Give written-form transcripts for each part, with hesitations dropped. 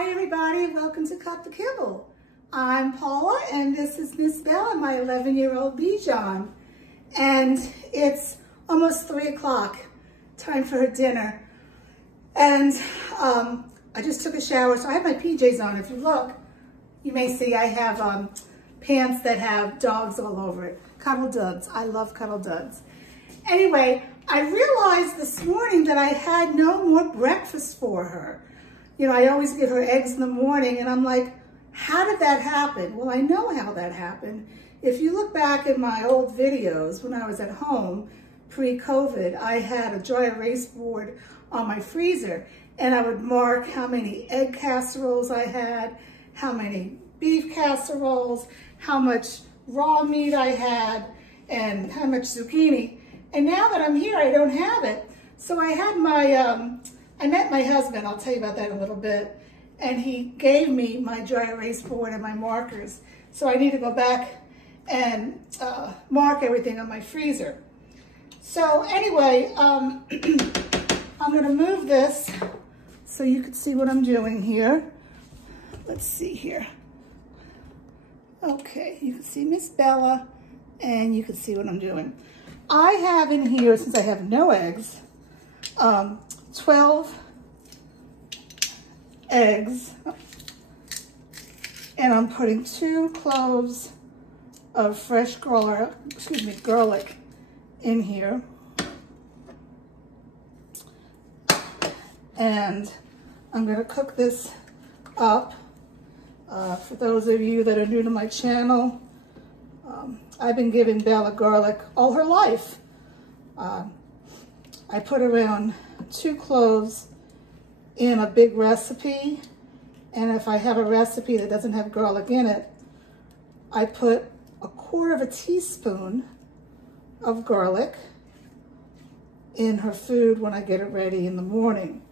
Hi everybody, welcome to Cut the Kibble. I'm Paula and this is Miss Bella, my 11-year-old Bichon. And it's almost 3 o'clock, time for her dinner. And I just took a shower, so I have my PJs on. If you look, you may see I have pants that have dogs all over it. Cuddle duds, I love cuddle duds. Anyway, I realized this morning that I had no more breakfast for her. You know, I always give her eggs in the morning, and I'm like, how did that happen? Well, I know how that happened. If you look back at my old videos when I was at home, pre-COVID, I had a dry erase board on my freezer, and I would mark how many egg casseroles I had, how many beef casseroles, how much raw meat I had, and how much zucchini. And now that I'm here, I don't have it. So I had my, I met my husband, I'll tell you about that in a little bit, and he gave me my dry erase board and my markers. So I need to go back and mark everything on my freezer. So anyway, I'm gonna move this so you can see what I'm doing here. Let's see here. Okay, you can see Miss Bella and you can see what I'm doing. I have in here, since I have no eggs, 12 eggs, and I'm putting 2 cloves of fresh garlic in here. And I'm gonna cook this up. For those of you that are new to my channel, I've been giving Bella garlic all her life. I put around 2 cloves in a big recipe, and if I have a recipe that doesn't have garlic in it, I put 1/4 teaspoon of garlic in her food when I get it ready in the morning.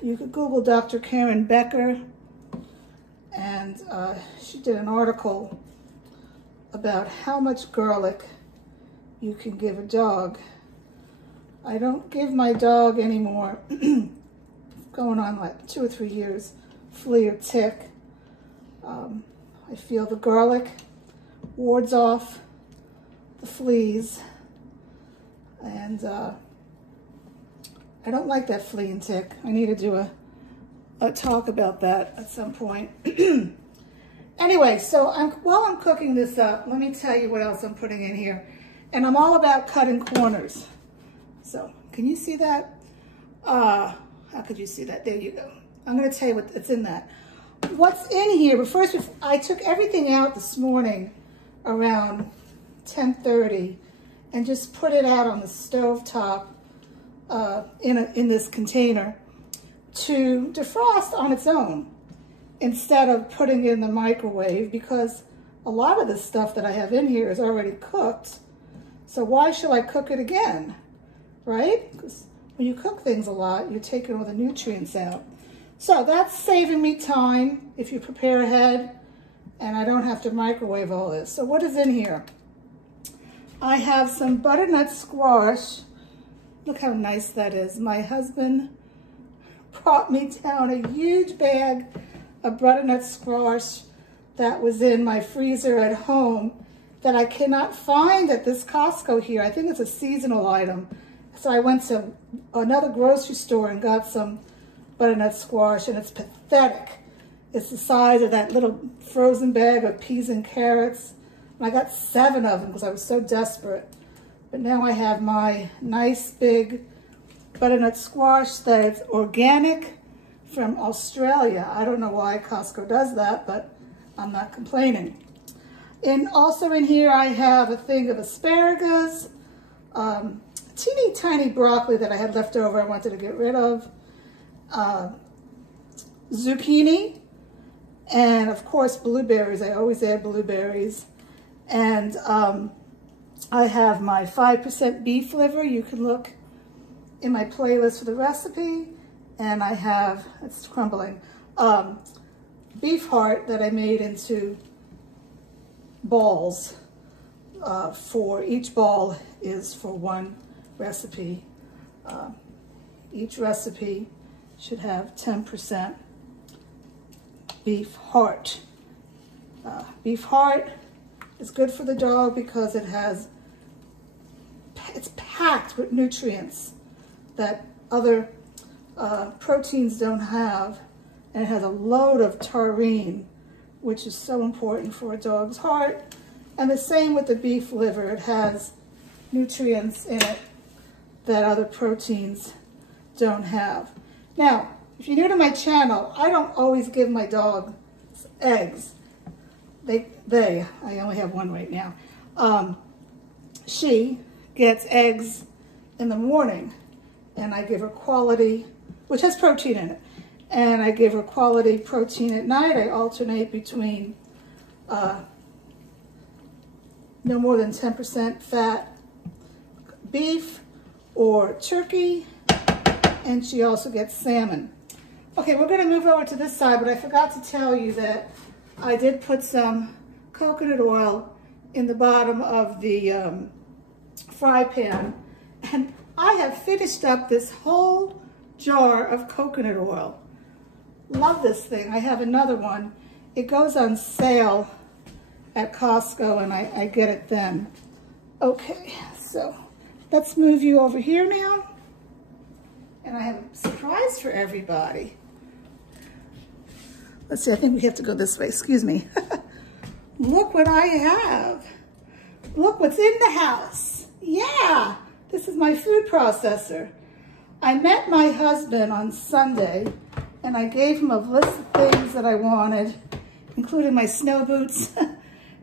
You could Google Dr. Karen Becker, and she did an article about how much garlic you can give a dog. I don't give my dog anymore, going on like 2 or 3 years, flea or tick. I feel the garlic wards off the fleas, and I don't like that flea and tick. I need to do a talk about that at some point. Anyway, so while I'm cooking this up, let me tell you what else I'm putting in here. And I'm all about cutting corners. So, can you see that? How could you see that? There you go. I'm gonna tell you what's in that. What's in here, but first, I took everything out this morning around 10:30 and just put it out on the stove top in this container to defrost on its own, instead of putting it in the microwave, because a lot of the stuff that I have in here is already cooked. So why should I cook it again, right? Because when you cook things a lot, you're taking all the nutrients out. So that's saving me time if you prepare ahead, and I don't have to microwave all this. So what is in here? I have some butternut squash. Look how nice that is. My husband brought me down a huge bag of butternut squash that was in my freezer at home that I cannot find at this Costco here. I think it's a seasonal item. So I went to another grocery store and got some butternut squash, and it's pathetic. It's the size of that little frozen bag of peas and carrots. And I got 7 of them because I was so desperate. But now I have my nice big butternut squash that is organic from Australia. I don't know why Costco does that, but I'm not complaining. And also in here I have a thing of asparagus, teeny tiny broccoli that I had left over I wanted to get rid of, zucchini, and of course blueberries. I always add blueberries. And I have my 5% beef liver. You can look in my playlist for the recipe. And I have, it's crumbling, beef heart that I made into balls. For each ball is for 1 recipe. Each recipe should have 10% beef heart. Beef heart is good for the dog because it's packed with nutrients that other proteins don't have, and it has a load of taurine, which is so important for a dog's heart. And the same with the beef liver. It has nutrients in it that other proteins don't have. Now, if you're new to my channel, I don't always give my dog eggs. I only have one right now. She gets eggs in the morning, and I give her quality, which has protein in it, and I give her quality protein at night. I alternate between no more than 10% fat beef or turkey, and she also gets salmon. Okay, we're going to move over to this side, but I forgot to tell you that I did put some coconut oil in the bottom of the fry pan, and I have finished up this whole jar of coconut oil. Love this thing. I have another one. It goes on sale at Costco, and I get it then. Okay, so let's move you over here now. And I have a surprise for everybody. Let's see, I think we have to go this way, excuse me. Look what I have. Look what's in the house. Yeah, this is my food processor. I met my husband on Sunday, and I gave him a list of things that I wanted, including my snow boots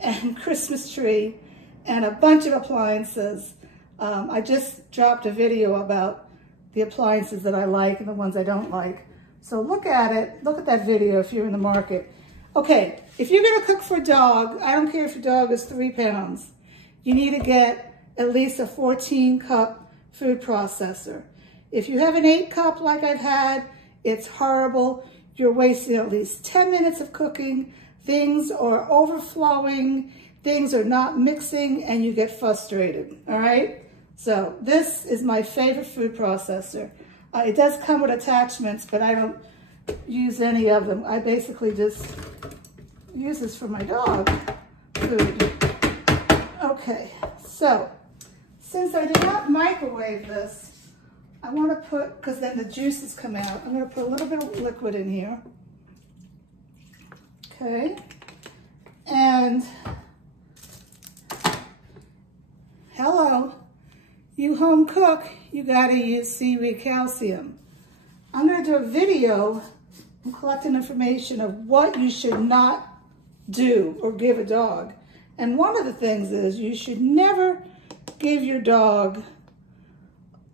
and Christmas tree and a bunch of appliances. I just dropped a video about the appliances that I like and the ones I don't like. So look at it, look at that video if you're in the market. Okay, if you're gonna cook for a dog, I don't care if your dog is 3 pounds, you need to get at least a 14-cup food processor. If you have an 8-cup like I've had, it's horrible. You're wasting at least 10 minutes of cooking. Things are overflowing, things are not mixing, and you get frustrated, all right? So this is my favorite food processor. It does come with attachments, but I don't use any of them. I basically just use this for my dog food. Okay, so since I did not microwave this, I want to put, because then the juices come out, I'm going to put a little bit of liquid in here. Okay, and hello. You home cook, you gotta use seaweed calcium. I'm gonna do a video and collecting information of what you should not do or give a dog. And one of the things is you should never give your dog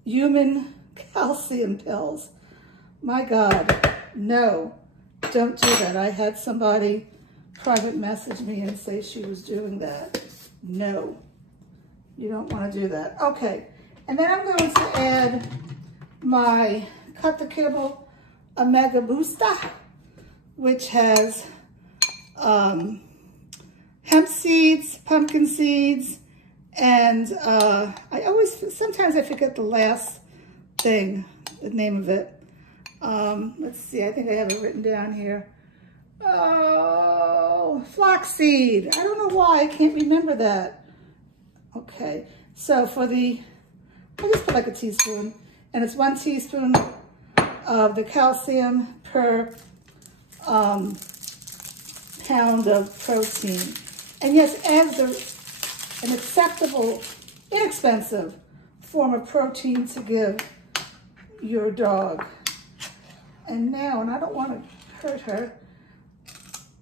human calcium pills. My God, no, don't do that. I had somebody private message me and say she was doing that. No, you don't wanna do that. Okay. And then I'm going to add my Cut the Kibble Omega Booster, which has hemp seeds, pumpkin seeds, and sometimes I forget the last thing, the name of it. Let's see, I think I have it written down here. Oh, flaxseed. I don't know why, I can't remember that. Okay, so for the, I just put like a teaspoon, and it's 1 teaspoon of the calcium per pound of protein. And yes, eggs are an acceptable, inexpensive form of protein to give your dog. And now, and I don't want to hurt her,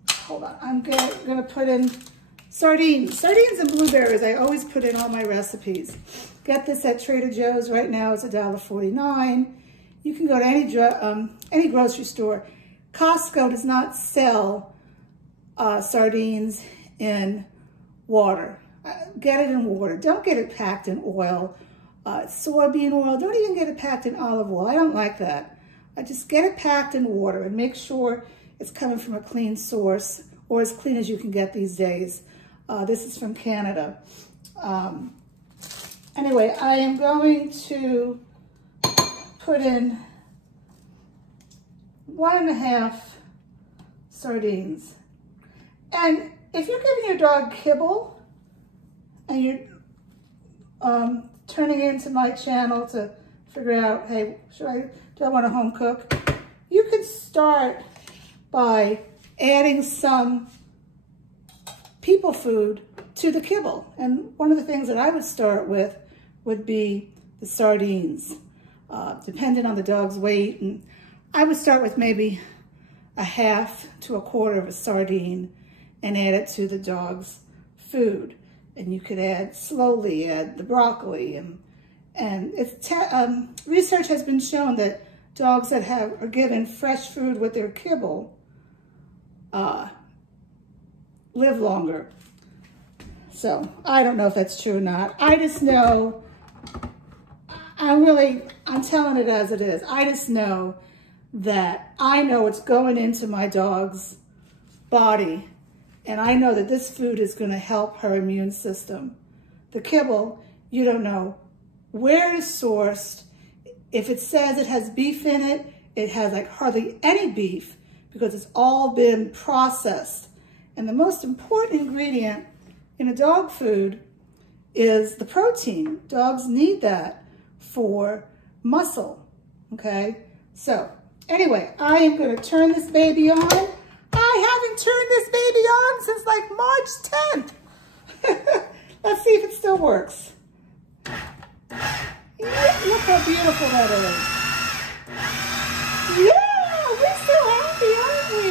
hold on, I'm gonna put in sardines. Sardines and blueberries, I always put in all my recipes. Get this at Trader Joe's. Right now it's $1.49. You can go to any grocery store. Costco does not sell sardines in water. Get it in water. Don't get it packed in oil. Soybean oil. Don't even get it packed in olive oil. I don't like that. I just get it packed in water and make sure it's coming from a clean source, or as clean as you can get these days. This is from Canada. Anyway, I am going to put in 1.5 sardines. And if you're giving your dog kibble and you're turning into my channel to figure out, hey, do I want to home cook? You can start by adding some people food to the kibble. And one of the things that I would start with would be the sardines, depending on the dog's weight. And I would start with maybe a half to a quarter of a sardine and add it to the dog's food. And you could slowly add the broccoli. And research has been shown that dogs that are given fresh food with their kibble live longer. So I don't know if that's true or not. I just know, I'm telling it as it is. I just know that I know it's going into my dog's body, and I know that this food is going to help her immune system. The kibble, you don't know where it's sourced. If it says it has beef in it, it has like hardly any beef because it's all been processed. And the most important ingredient in a dog food is the protein. Dogs need that for muscle, okay? So anyway, I am gonna turn this baby on. I haven't turned this baby on since like March 10th. Let's see if it still works. Yeah, look how beautiful that is. Yeah, we're so happy, aren't we?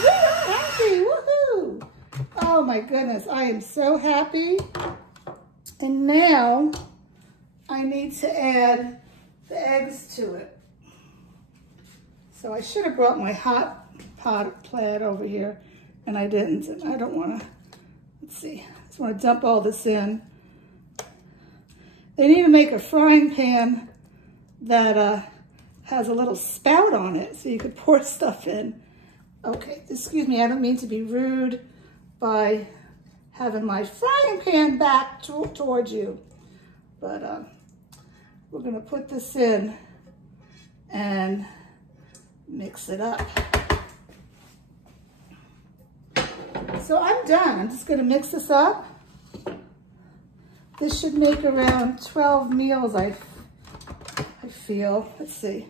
We are happy, woohoo! Oh my goodness, I am so happy. And now I need to add the eggs to it. So I should have brought my hot pot plaid over here, and I didn't. And I don't want to, let's see, I just want to dump all this in. They need to make a frying pan that has a little spout on it so you could pour stuff in. Okay, excuse me, I don't mean to be rude by having my frying pan back towards you. But we're gonna put this in and mix it up. So I'm done. I'm just gonna mix this up. This should make around 12 meals, I feel. Let's see.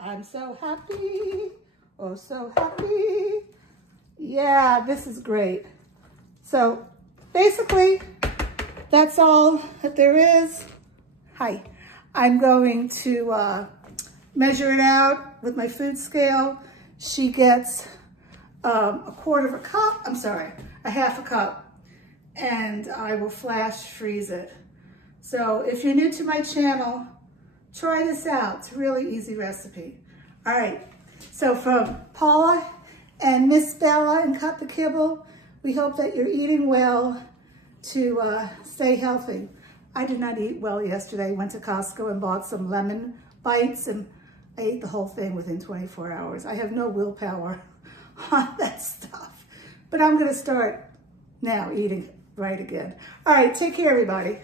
I'm so happy, oh so happy. Yeah, this is great. So basically, that's all that there is. Hi, I'm going to measure it out with my food scale. She gets a quarter of a cup, a half a cup, and I will flash freeze it. So if you're new to my channel, try this out. It's a really easy recipe. All right, so from Paula and Miss Bella and Cut the Kibble, we hope that you're eating well to stay healthy. I did not eat well yesterday. Went to Costco and bought some lemon bites, and I ate the whole thing within 24 hours. I have no willpower on that stuff, but I'm gonna start now eating right again. All right, take care, everybody.